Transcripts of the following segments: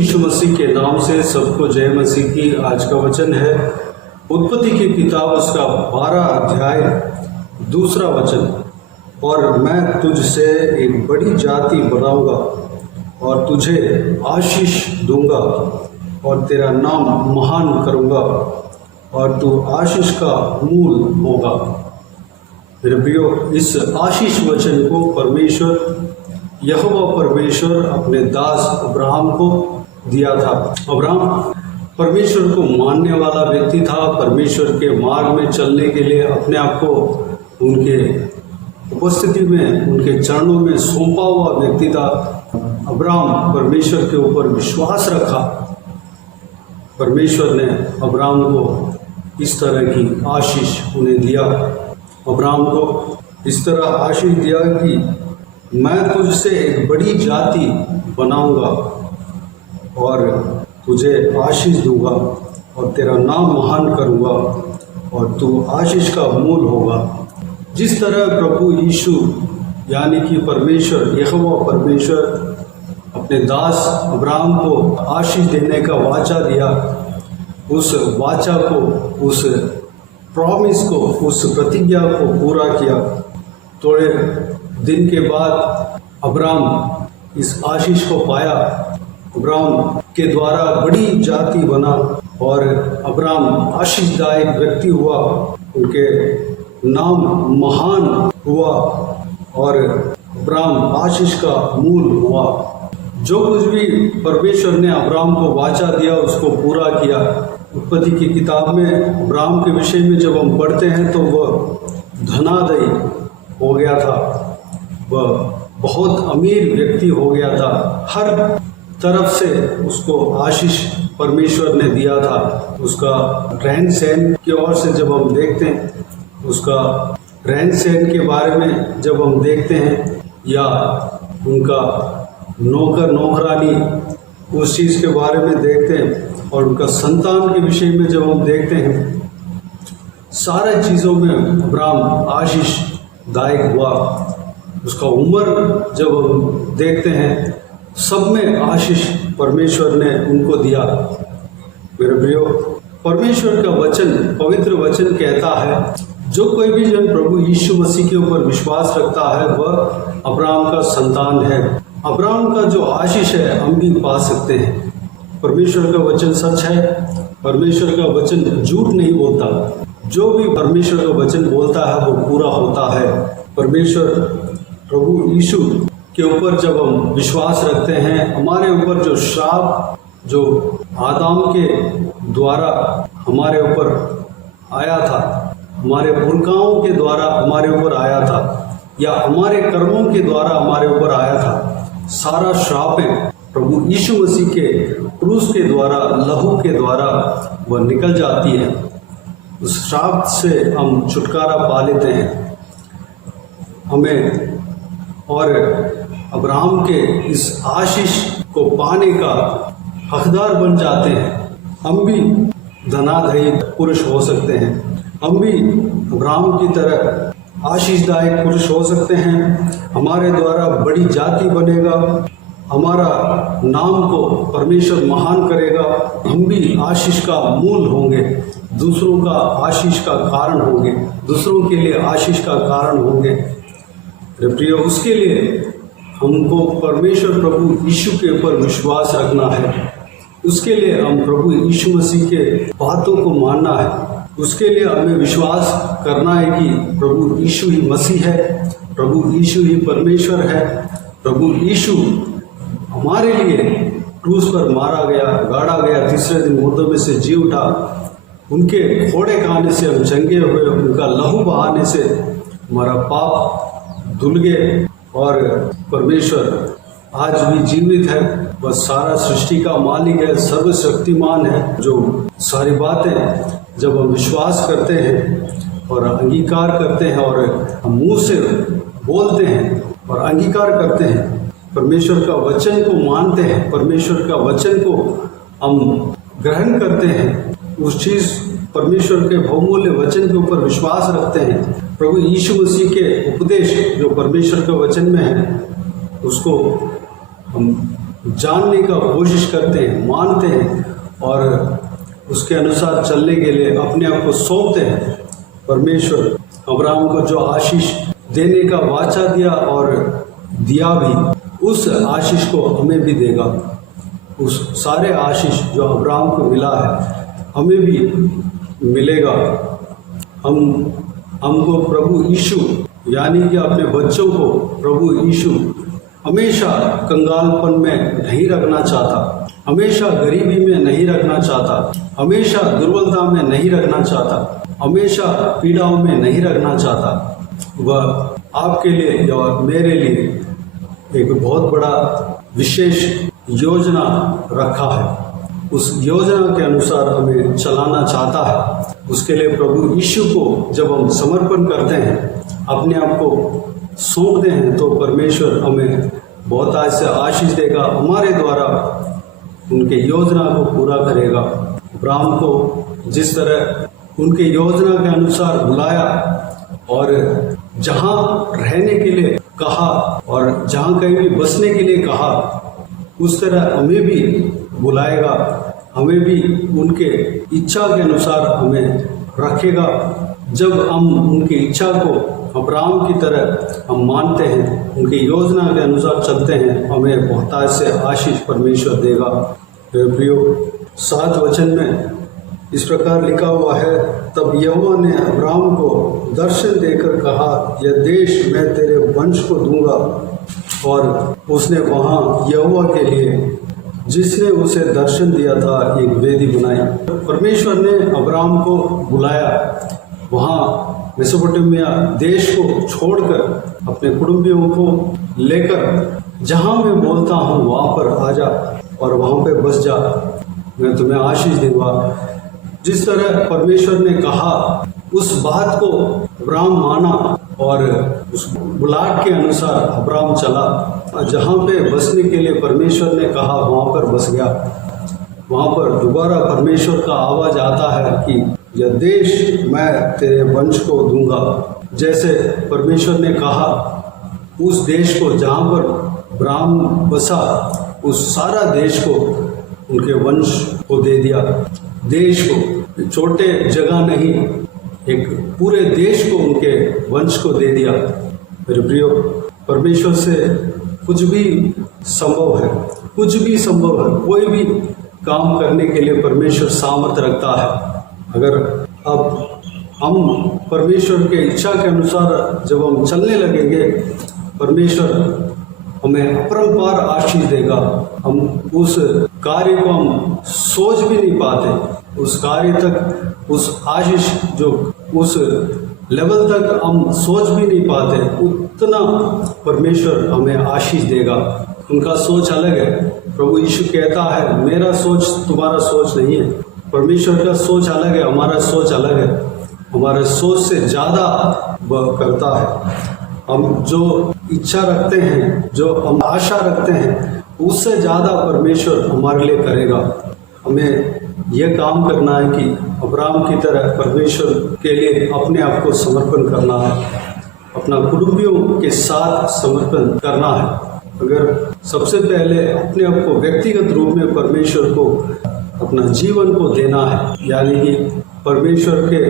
यीशु मसीह के नाम से सबको जय मसीह की। आज का वचन है उत्पत्ति की किताब उसका 12 अध्याय 2 वचन। और मैं तुझसे एक बड़ी जाति बनाऊंगा और तुझे आशीष दूंगा और तेरा नाम महान करूंगा और तू आशीष का मूल होगा। मेरे प्रियो, इस आशीष वचन को परमेश्वर यहोवा परमेश्वर अपने दास अब्राहम को दिया था। अब्राहम परमेश्वर को मानने वाला व्यक्ति था। परमेश्वर के मार्ग में चलने के लिए अपने आप को उनके उपस्थिति में, उनके चरणों में सौंपा हुआ व्यक्ति था। अब्राहम परमेश्वर के ऊपर विश्वास रखा। परमेश्वर ने अब्राहम को इस तरह की आशीष उन्हें दिया। अब्राहम को इस तरह आशीष दिया कि मैं तुझसे एक बड़ी जाति बनाऊंगा और तुझे आशीष दूंगा और तेरा नाम महान करूंगा और तू आशीष का मूल होगा। जिस तरह प्रभु यीशु यानी कि परमेश्वर यहोवा परमेश्वर अपने दास अब्राहम को आशीष देने का वाचा दिया, उस वाचा को, उस प्रॉमिस को, उस प्रतिज्ञा को पूरा किया। थोड़े दिन के बाद अब्राहम इस आशीष को पाया। अब्राहम के द्वारा बड़ी जाति बना और अब्राहम आशीषदायक व्यक्ति हुआ। उनके नाम महान हुआ और अब्राहम आशीष का मूल हुआ। जो कुछ भी परमेश्वर ने अब्राहम को वाचा दिया उसको पूरा किया। उत्पत्ति की किताब में अब्राहम के विषय में जब हम पढ़ते हैं तो वह धनादयी हो गया था, वह बहुत अमीर व्यक्ति हो गया था। हर तरफ से उसको आशीष परमेश्वर ने दिया था। उसका रहन सहन की ओर से जब हम देखते हैं, उसका रहन सहन के बारे में जब हम देखते हैं, या उनका नौकर नौकरानी उस चीज़ के बारे में देखते हैं, और उनका संतान के विषय में जब हम देखते हैं, सारे चीज़ों में अब्राहम आशीष दायक हुआ। उसका उम्र जब हम देखते हैं, सब में आशीष परमेश्वर ने उनको दिया। मेरे प्रियो, परमेश्वर का वचन, पवित्र वचन कहता है, जो कोई भी जन प्रभु यीशु मसीह के ऊपर विश्वास रखता है वह अब्राहम का संतान है। अब्राहम का जो आशीष है हम भी पा सकते हैं। परमेश्वर का वचन सच है। परमेश्वर का वचन झूठ नहीं बोलता। जो भी परमेश्वर का वचन बोलता है वो पूरा होता है। परमेश्वर प्रभु यीशु के ऊपर जब हम विश्वास रखते हैं, हमारे ऊपर जो श्राप जो आदम के द्वारा हमारे ऊपर आया था, हमारे पुरखाओं के द्वारा हमारे ऊपर आया था, या हमारे कर्मों के द्वारा हमारे ऊपर आया था, सारा श्राप प्रभु यीशु मसीह के क्रूस के द्वारा, लहू के द्वारा वह निकल जाती है। उस श्राप से हम छुटकारा पा लेते हैं हमें, और अब्राहम के इस आशीष को पाने का हकदार बन जाते हैं। हम भी धनाढ्य पुरुष हो सकते हैं। हम भी अब्राहम की तरह आशीषदायक पुरुष हो सकते हैं। हमारे द्वारा बड़ी जाति बनेगा। हमारा नाम को परमेश्वर महान करेगा। हम भी आशीष का मूल होंगे। दूसरों का आशीष का कारण होंगे। दूसरों के लिए आशीष का कारण होंगे। प्रिय, उसके लिए हमको परमेश्वर प्रभु यीशु के ऊपर विश्वास रखना है। उसके लिए हम प्रभु यीशु मसीह के बातों को मानना है। उसके लिए हमें विश्वास करना है कि प्रभु यीशु ही मसीह है, प्रभु यीशु ही परमेश्वर है। प्रभु यीशु हमारे लिए क्रूस पर मारा गया, गाड़ा गया, तीसरे दिन मुर्दों में से जी उठा। उनके घोड़े खाने से हम चंगे हुए, उनका लहू बहाने से हमारा पाप धुल गए, और परमेश्वर आज भी जीवित है। वह सारा सृष्टि का मालिक है, सर्वशक्तिमान है। जो सारी बातें जब हम विश्वास करते हैं और अंगीकार करते हैं और हम मुंह से बोलते हैं और अंगीकार करते हैं, परमेश्वर का वचन को मानते हैं, परमेश्वर का वचन को हम ग्रहण करते हैं, उस चीज़ परमेश्वर के बहुमूल्य वचन के ऊपर विश्वास रखते हैं, प्रभु यीशु मसीह के उपदेश जो परमेश्वर के वचन में है उसको हम जानने का कोशिश करते हैं, मानते हैं और उसके अनुसार चलने के लिए अपने आप को सौंपते हैं, परमेश्वर अब्राहम को जो आशीष देने का वाचा दिया और दिया भी, उस आशीष को हमें भी देगा। उस सारे आशीष जो अब्राहम को मिला है हमें भी मिलेगा। हमको प्रभु यीशु यानी कि अपने बच्चों को प्रभु यीशु हमेशा कंगालपन में नहीं रखना चाहता, हमेशा गरीबी में नहीं रखना चाहता, हमेशा दुर्बलता में नहीं रखना चाहता, हमेशा पीड़ाओं में नहीं रखना चाहता। वह आपके लिए और मेरे लिए एक बहुत बड़ा विशेष योजना रखा है। उस योजना के अनुसार हमें चलाना चाहता है। उसके लिए प्रभु यीशु को जब हम समर्पण करते हैं, अपने आप को सौंपते हैं, तो परमेश्वर हमें बहुत ऐसे आशीष देगा, हमारे द्वारा उनके योजना को पूरा करेगा। अब्राहम को जिस तरह उनके योजना के अनुसार बुलाया और जहाँ रहने के लिए कहा और जहाँ कहीं भी बसने के लिए कहा, उस तरह हमें भी बुलाएगा, हमें भी उनके इच्छा के अनुसार हमें रखेगा। जब हम उनकी इच्छा को अब्राहम की तरह हम मानते हैं, उनकी योजना के अनुसार चलते हैं, हमें बहुत से आशीष परमेश्वर देगा। प्रियो, 7 वचन में इस प्रकार लिखा हुआ है, तब यहोवा ने अब्राहम को दर्शन देकर कहा, यह देश मैं तेरे वंश को दूंगा। और उसने वहाँ यहोवा के लिए, जिसने उसे दर्शन दिया था, एक वेदी बनाई। परमेश्वर ने अब्राहम को बुलाया, वहाँ मेसोपोटामिया देश को छोड़कर अपने कुटुंबियों को लेकर, जहाँ मैं बोलता हूँ वहाँ पर आ जा और वहाँ पे बस जा, मैं तुम्हें आशीष दूंगा। जिस तरह परमेश्वर ने कहा, उस बात को अब्राहम माना और उस बुलाहट के अनुसार अब्राहम चला। जहाँ पे बसने के लिए परमेश्वर ने कहा, वहाँ पर बस गया। वहाँ पर दोबारा परमेश्वर का आवाज आता है कि यह देश मैं तेरे वंश को दूंगा। जैसे परमेश्वर ने कहा, उस देश को जहाँ पर अब्राहम बसा, उस सारा देश को उनके वंश को दे दिया। देश को, छोटे जगह नहीं, एक पूरे देश को उनके वंश को दे दिया। मेरे प्रियो, परमेश्वर से कुछ भी संभव है, कुछ भी संभव है। कोई भी काम करने के लिए परमेश्वर सामर्थ्य रखता है। अगर अब हम परमेश्वर के इच्छा के अनुसार जब हम चलने लगेंगे, परमेश्वर हमें अपरंपार आशीष देगा। हम उस कार्य को हम सोच भी नहीं पाते, उस कार्य तक, उस आशीष जो उस लेवल तक हम सोच भी नहीं पाते, उतना परमेश्वर हमें आशीष देगा। उनका सोच अलग है। प्रभु यीशु कहता है, मेरा सोच तुम्हारा सोच नहीं है। परमेश्वर का सोच अलग है, हमारा सोच अलग है। हमारे सोच से ज़्यादा वह करता है। हम जो इच्छा रखते हैं, जो हम आशा रखते हैं, उससे ज़्यादा परमेश्वर हमारे लिए करेगा। हमें यह काम करना है कि अब्राहम की तरह परमेश्वर के लिए अपने आप को समर्पण करना है, अपना कुटुंबियों के साथ समर्पण करना है। अगर सबसे पहले अपने आप को व्यक्तिगत रूप में परमेश्वर को अपना जीवन को देना है, यानी कि परमेश्वर के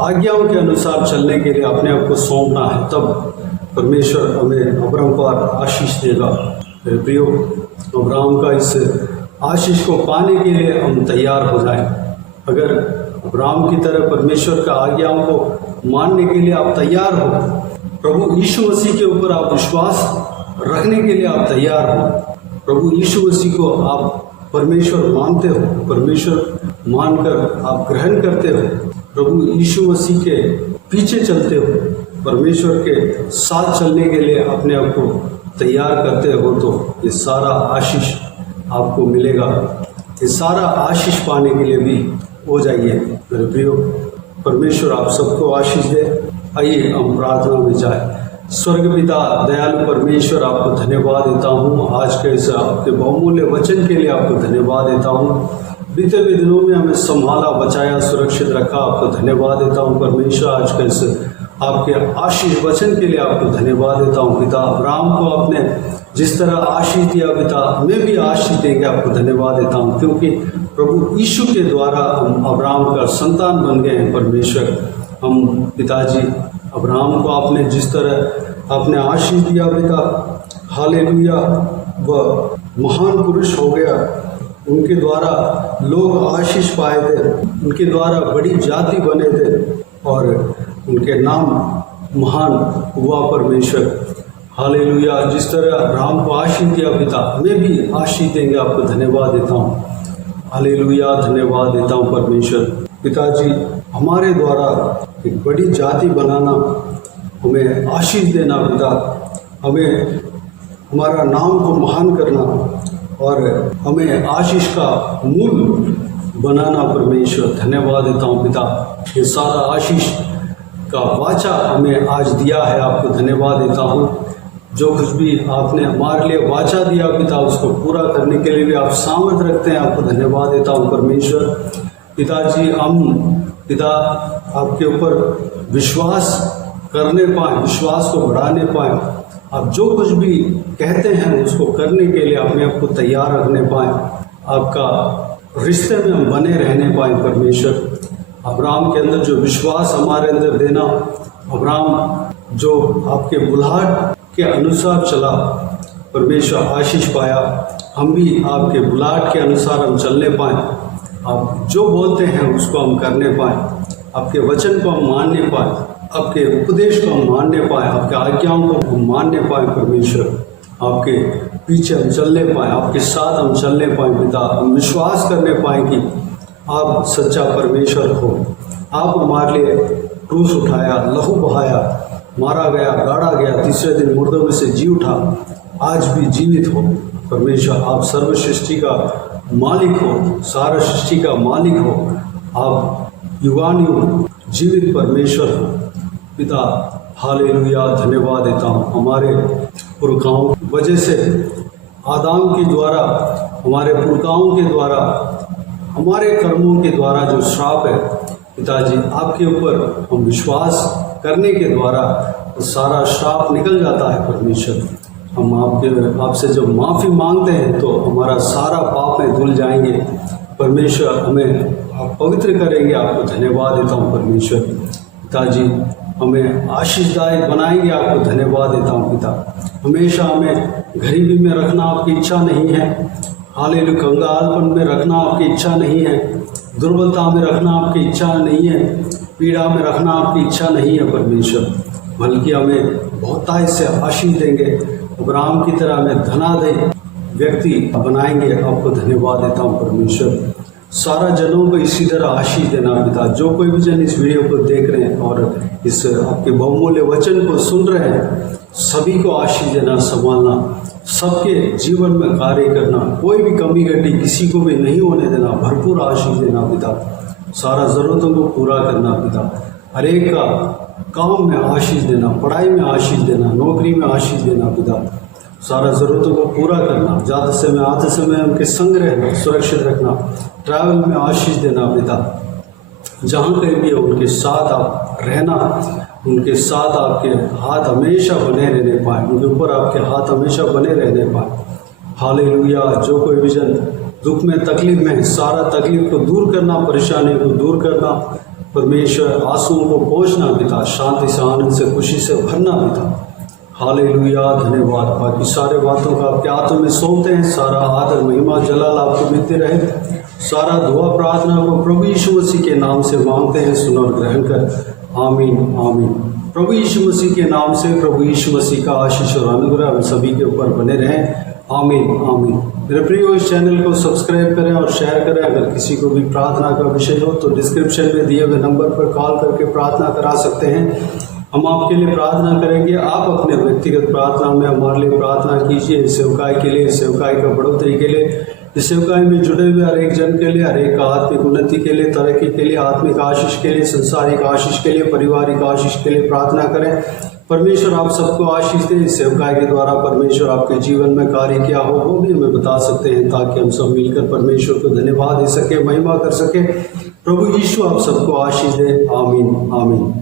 आज्ञाओं के अनुसार चलने के लिए अपने आप को सौंपना है, तब परमेश्वर हमें अपरंपार आशीष देगा। मेरे प्रियो, अब्राहम का इस आशीष को पाने के लिए हम तैयार हो जाएं। अगर अब्राहम की तरह परमेश्वर का आज्ञाओं को मानने के लिए आप तैयार हो, प्रभु यीशु मसीह के ऊपर आप विश्वास रखने के लिए आप तैयार हो, प्रभु यीशु मसीह को आप परमेश्वर मानते हो, परमेश्वर मानकर आप ग्रहण करते हो, प्रभु यीशु मसीह के पीछे चलते हो, परमेश्वर के साथ चलने के लिए अपने आप को तैयार करते हो, तो ये सारा आशीष आपको मिलेगा। ये सारा आशीष पाने के लिए भी हो जाइए। मेरे प्रियो, परमेश्वर आप सबको आशीष दे। आइए हम प्रार्थना में जाए। स्वर्ग पिता दयालु परमेश्वर, आपको धन्यवाद देता हूँ आज के इस आपके बहुमूल्य वचन के लिए आपको धन्यवाद देता हूँ। बीते हुए दिनों में हमें संभाला, बचाया, सुरक्षित रखा, आपको धन्यवाद देता हूँ परमेश्वर। आज के आपके आशीष वचन के लिए आपको धन्यवाद देता हूँ पिता। अब्राहम को आपने जिस तरह आशीष दिया पिता, हमें भी आशीष देंगे। आपको धन्यवाद देता हूँ क्योंकि प्रभु यीशु के द्वारा हम अब्राहम का संतान बन गए हैं। परमेश्वर, हम पिताजी अब्राहम को आपने जिस तरह आपने आशीष दिया पिता, हालेलुया, वह महान पुरुष हो गया, उनके द्वारा लोग आशीष पाए थे, उनके द्वारा बड़ी जाति बने थे और उनके नाम महान हुआ। परमेश्वर, हालेलुया, जिस तरह अब्राहम को आशीष दिया पिता, हमें भी आशीष देंगे। आपको धन्यवाद देता हूँ। हालेलुया, धन्यवाद देता हूँ परमेश्वर। पिताजी, हमारे द्वारा एक बड़ी जाति बनाना, हमें आशीष देना पिता, हमें हमारा नाम को महान करना और हमें आशीष का मूल बनाना। परमेश्वर, धन्यवाद देता हूँ पिता, ये सारा आशीष का वाचा हमें आज दिया है। आपको धन्यवाद देता हूँ। जो कुछ भी आपने हमारे लिए वाचा दिया पिता, उसको पूरा करने के लिए भी आप सामर्थ रखते हैं। आपको धन्यवाद देता हूँ परमेश्वर। पिताजी, हम पिता आपके ऊपर विश्वास करने पाएँ, विश्वास को बढ़ाने पाएँ, आप जो कुछ भी कहते हैं उसको करने के लिए अपने आप को तैयार रखने पाएँ, आपका रिश्ते में हम बने रहने पाएँ। परमेश्वर, अब्राहम के अंदर जो विश्वास हमारे अंदर देना, अब्राहम जो आपके बुलाहट के अनुसार चला, परमेश्वर आशीष पाया, हम भी आपके बुलाहट के अनुसार हम चलने पाएँ, आप जो बोलते हैं उसको हम करने पाएँ, आपके वचन को हम मानने पाएँ, आपके उपदेश को हम मानने पाएँ, आपके आज्ञाओं को हम मानने पाएँ। परमेश्वर, आपके पीछे हम चलने पाएँ, आपके साथ हम चलने पाएँ पिता, हम विश्वास करने पाएँ कि आप सच्चा परमेश्वर हो। आप हमारे लिए क्रूस उठाया, लहू बहाया, मारा गया, गाड़ा गया, तीसरे दिन मुर्दों में से जी उठा, आज भी जीवित हो। परमेश्वर, आप सर्व सृष्टि का मालिक हो, सारा सृष्टि का मालिक हो, आप युगानुयुग जीवित परमेश्वर हो पिता। हालेलुया, धन्यवाद देता हूँ। हमारे पुरखाओं की वजह से, आदम के द्वारा, हमारे पुरखाओं के द्वारा, हमारे कर्मों के द्वारा जो श्राप है पिताजी, आपके ऊपर हम विश्वास करने के द्वारा वो सारा श्राप निकल जाता है। परमेश्वर, हम आपसे जब माफ़ी मांगते हैं तो हमारा सारा पाप में धुल जाएंगे। परमेश्वर, हमें आप पवित्र करेंगे। आपको धन्यवाद देता हूँ परमेश्वर। पिताजी, हमें आशीषदायक बनाएंगे। आपको धन्यवाद देता हूँ पिता। हमेशा हमें गरीबी में रखना आपकी इच्छा नहीं है, हालेलुया, कंगालपन में रखना आपकी इच्छा नहीं है, दुर्बलता में रखना आपकी इच्छा नहीं है, पीड़ा में रखना आपकी इच्छा नहीं है परमेश्वर, बल्कि हमें बहुतायत से आशीष देंगे। अब्राहम की तरह हमें धनाढ्य व्यक्ति बनाएंगे। आपको धन्यवाद देता हूँ परमेश्वर। सारा जनों को इसी तरह आशीष देना पिता। जो कोई भी जन इस वीडियो को देख रहे हैं और इस आपके बहुमूल्य वचन को सुन रहे हैं, सभी को आशीष देना, संभालना, सबके जीवन में कार्य करना, कोई भी कमी घटी किसी को भी नहीं होने देना, भरपूर आशीष देना पिता। सारा ज़रूरतों को पूरा करना पिता। हर एक का काम में आशीष देना, पढ़ाई में आशीष देना, नौकरी में आशीष देना पिता। सारा ज़रूरतों को पूरा करना, ज़्यादा समय आधे समय उनके संग रहना, सुरक्षित रखना, ट्रैवल में आशीष देना पिता। जहाँ कहीं भी हो उनके साथ आप रहना, उनके साथ आपके हाथ हमेशा बने रहने पाए, उनके ऊपर आपके हाथ हमेशा बने रहने पाए। हालेलुया। जो कोई भी जन दुख में, तकलीफ में, सारा तकलीफ को दूर करना, परेशानी को दूर करना परमेश्वर, आंसुओं को पोंछना पिता, शांति से, आनंद से, खुशी से भरना पिता। हालेलुया, धन्यवाद। बाकी सारे बातों का आपके हाथों में सौंपते हैं। सारा आदर, महिमा, जलाल आपको मिलते रहे। सारा दुआ प्रार्थना को प्रभु यीशु मसीह के नाम से मांगते हैं, सुन और ग्रहण कर। आमीन, आमीन। प्रभु यीशु मसीह के नाम से प्रभु यीशु मसीह का आशीष और अनुग्रह हम सभी के ऊपर बने रहें। आमीन, आमीन। मेरे प्रियो, इस चैनल को सब्सक्राइब करें और शेयर करें। अगर किसी को भी प्रार्थना का विषय हो तो डिस्क्रिप्शन में दिए हुए नंबर पर कॉल करके प्रार्थना करा सकते हैं। हम आपके लिए प्रार्थना करेंगे। आप अपने व्यक्तिगत प्रार्थना में हमारे लिए प्रार्थना कीजिए, सेवकाई के लिए, सेवकाई का बढ़ोतरी के लिए, इस सेवकाई में जुड़े हुए हर एक जन के लिए, हर एक का आत्मिक उन्नति के लिए, तरक्की के लिए, आत्मिक आशीष के लिए, संसारिक आशीष के लिए, पारिवारिक आशीष के लिए प्रार्थना करें। परमेश्वर आप सबको आशीष दे। इस सेवकाई के द्वारा परमेश्वर आपके जीवन में कार्य क्या हो वो भी हमें बता सकते हैं, ताकि हम सब मिलकर परमेश्वर को धन्यवाद दे सके, महिमा कर सके। प्रभु यीशु आप सबको आशीष दे। आमीन, आमीन।